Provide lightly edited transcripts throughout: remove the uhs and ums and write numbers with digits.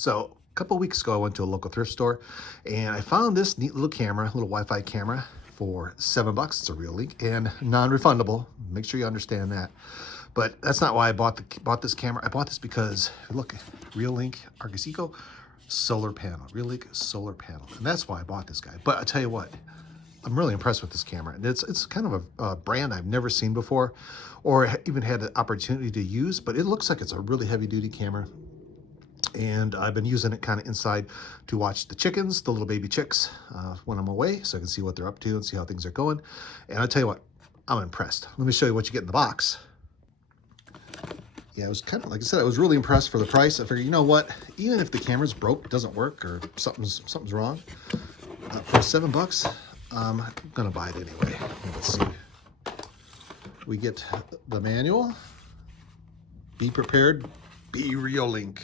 So a couple of weeks ago, I went to a local thrift store and I found this neat little camera, little Wi-Fi camera for $7. It's a Reolink and non-refundable. Make sure you understand that. But that's not why I bought this camera. I bought this because, look, Reolink Argus Eco solar panel, Reolink solar panel. And that's why I bought this guy. But I tell you what, I'm really impressed with this camera. And it's kind of a brand I've never seen before or even had the opportunity to use, but it looks like it's a really heavy duty camera. And I've been using it kind of inside to watch the chickens, the little baby chicks, when I'm away, so I can see what they're up to and see how things are going. And I'll tell you what, I'm impressed. Let me show you what you get in the box. Yeah, it was kind of, like I said, I was really impressed for the price. I figured, you know what, even if the camera's broke, doesn't work, or something's wrong, for $7, I'm gonna buy it anyway. Let's see. We get the manual. Be prepared, be Reolink.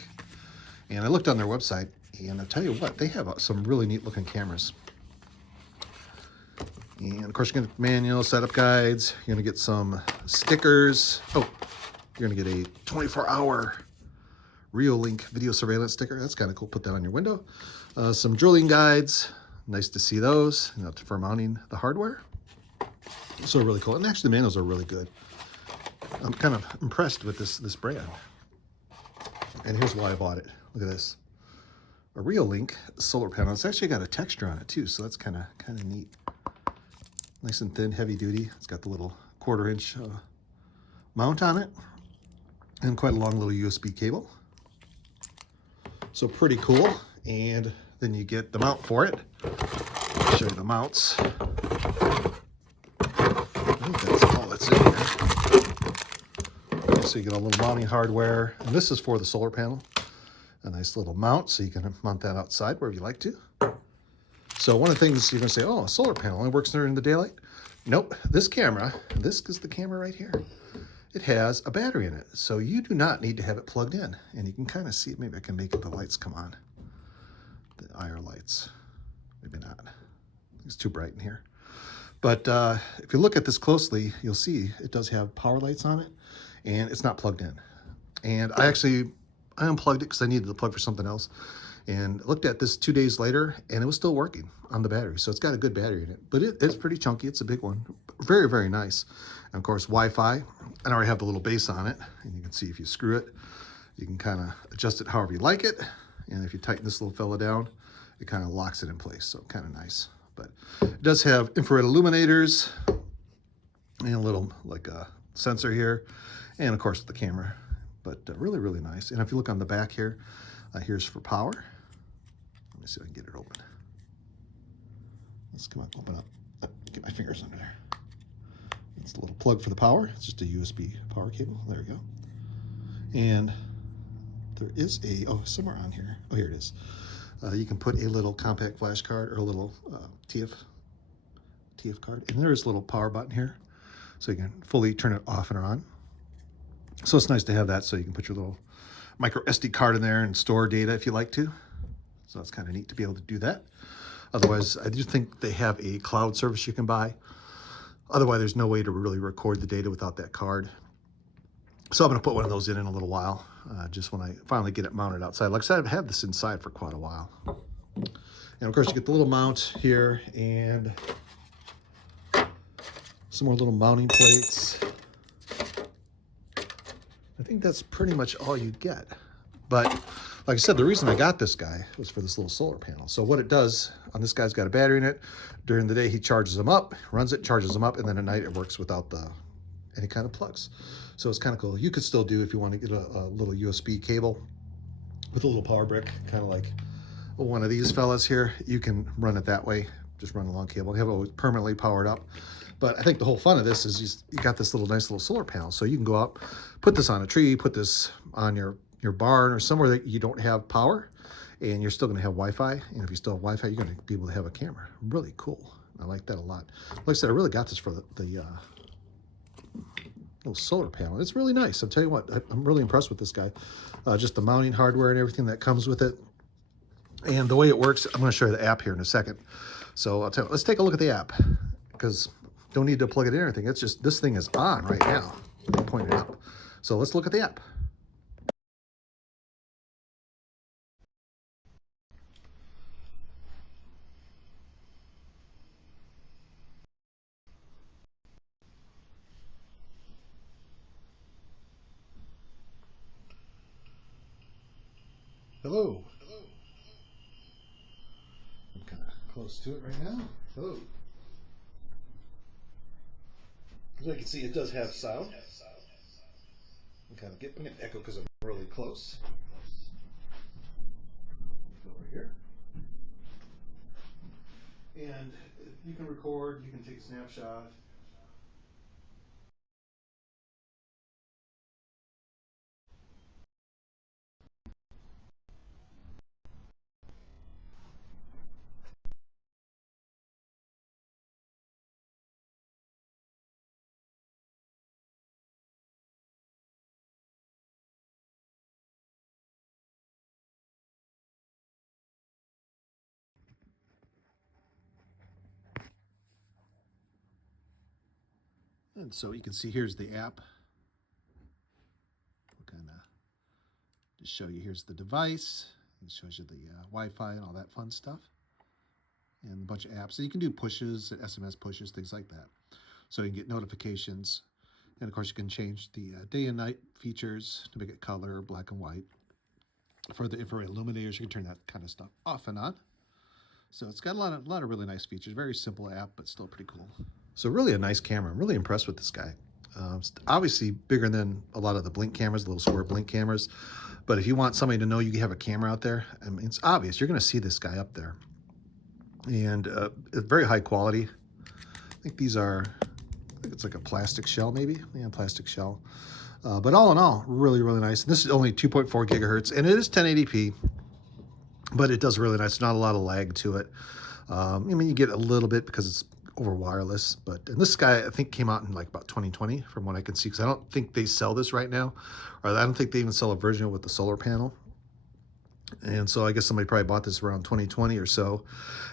And I looked on their website, and I'll tell you what, they have some really neat looking cameras. And of course, you're gonna get manual, setup guides, you're gonna get some stickers. Oh, you're gonna get a 24-hour Reolink video surveillance sticker. That's kind of cool, put that on your window. Some drilling guides, nice to see those, for mounting the hardware. So really cool, and actually the manuals are really good. I'm kind of impressed with this brand. And here's why I bought it. Look at this, a Reolink solar panel. It's actually got a texture on it too, so that's kind of neat. Nice and thin, heavy duty. It's got the little 1/4 inch mount on it, and quite a long little USB cable. So pretty cool. And then you get the mount for it. I'll show you the mounts. I think that's all that's in here. So you get a little mounting hardware, and this is for the solar panel. A nice little mount, so you can mount that outside wherever you like to. So one of the things you're gonna say, oh, a solar panel only works during the daylight. Nope, this camera, this is the camera right here. It has a battery in it, so you do not need to have it plugged in. And you can kind of see it. Maybe I can make the lights come on. The IR lights, maybe not. It's too bright in here. But if you look at this closely, you'll see it does have power lights on it, and it's not plugged in. And I unplugged it because I needed the plug for something else, and looked at this 2 days later, and it was still working on the battery. So it's got a good battery in it, but it's pretty chunky. It's a big one. Very, very nice. And of course, Wi-Fi. I already have the little base on it, and you can see if you screw it, you can kind of adjust it however you like it. And if you tighten this little fella down, it kind of locks it in place. So kind of nice. But it does have infrared illuminators and a little like a sensor here, and of course the camera. But really, really nice. And if you look on the back here, here's for power. Let me see if I can get it open. Let's come on, open up. Get my fingers under there. It's a little plug for the power. It's just a USB power cable. There we go. And there is somewhere on here. Oh, here it is. You can put a little compact flash card or a little TF card. And there is a little power button here, so you can fully turn it off and on. So it's nice to have that, so you can put your little micro SD card in there and store data if you like to. So it's kind of neat to be able to do that. Otherwise, I do think they have a cloud service you can buy. Otherwise, there's no way to really record the data without that card. So I'm going to put one of those in a little while, just when I finally get it mounted outside. Like I said, I've had this inside for quite a while. And of course, you get the little mount here and some more little mounting plates. I think that's pretty much all you get. But like I said, the reason I got this guy was for this little solar panel. So what it does, on this guy's got a battery in it. During the day, he charges them up, runs it, charges them up, and then at night it works without any kind of plugs. So it's kind of cool. You could still do, if you want to get a little USB cable with a little power brick, kind of like one of these fellas here, you can run it that way. Just run a long cable. You have it permanently powered up. But I think the whole fun of this is you got this nice little solar panel. So you can go up, put this on a tree, put this on your barn or somewhere that you don't have power, and you're still going to have Wi-Fi. And if you still have Wi-Fi, you're going to be able to have a camera. Really cool. I like that a lot. Like I said, I really got this for the little solar panel. It's really nice. I'll tell you what, I'm really impressed with this guy. Just the mounting hardware and everything that comes with it. And the way it works, I'm going to show you the app here in a second. So I'll tell you, let's take a look at the app, because don't need to plug it in or anything. It's just, this thing is on right now. I pointed up. So let's look at the app. Hello. I'm kind of close to it right now. Hello. As you can see, it does have sound. I'm kind of getting an echo because I'm really close. Over here. And you can record, you can take a snapshot. And so you can see here's the app. We'll kind of just show you, here's the device. It shows you the Wi-Fi and all that fun stuff. And a bunch of apps. So you can do pushes, SMS pushes, things like that. So you can get notifications. And of course you can change the day and night features to make it color, black and white. For the infrared illuminators, you can turn that kind of stuff off and on. So it's got a lot of really nice features. Very simple app, but still pretty cool. So really a nice camera. I'm really impressed with this guy. It's obviously bigger than a lot of the blink cameras, the little square blink cameras. But if you want somebody to know you have a camera out there, I mean, it's obvious. You're going to see this guy up there. And very high quality. I think these are, I think it's like a plastic shell maybe. Yeah, plastic shell. But all in all, really, really nice. And this is only 2.4 gigahertz, and it is 1080p. But it does really nice. Not a lot of lag to it. I mean, you get a little bit because it's over wireless, and this guy I think came out in like about 2020 from what I can see, because I don't think they sell this right now, or I don't think they even sell a version with the solar panel. And so I guess somebody probably bought this around 2020 or so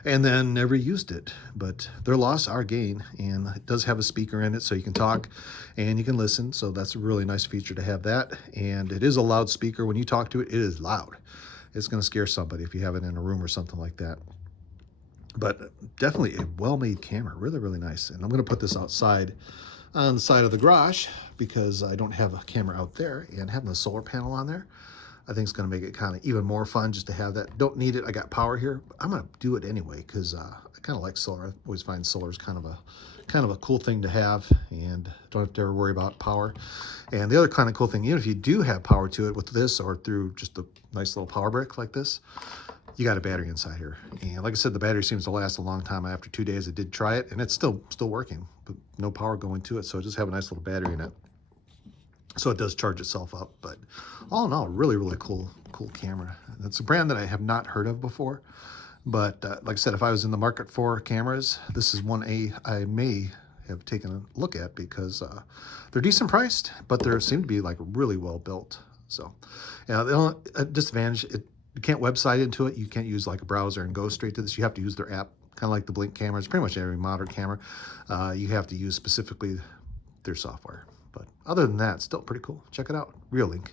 and then never used it. But their loss, our gain. And it does have a speaker in it, so you can talk and you can listen. So that's a really nice feature to have that. And it is a loudspeaker. When you talk to it, it is loud. It's going to scare somebody if you have it in a room or something like that. But definitely a well-made camera, really, really nice. And I'm going to put this outside on the side of the garage because I don't have a camera out there, and having the solar panel on there, I think it's going to make it kind of even more fun just to have that. Don't need it. I got power here, but I'm going to do it anyway because I kind of like solar. I always find solar is kind of a cool thing to have, and don't have to ever worry about power. And the other kind of cool thing, even if you do have power to it with this or through just a nice little power brick like this, you got a battery inside here. And like I said, the battery seems to last a long time. After 2 days, I did try it, and it's still working, but no power going to it. So just have a nice little battery in it. So it does charge itself up. But all in all, really, really cool camera. And it's a brand that I have not heard of before. But like I said, if I was in the market for cameras, this is one I may have taken a look at because they're decent priced, but they seem to be like really well built. So yeah, the only disadvantage, you can't website into it. You can't use like a browser and go straight to this. You have to use their app, kind of like the Blink cameras. Pretty much every modern camera, you have to use specifically their software. But other than that, still pretty cool. Check it out, Reolink.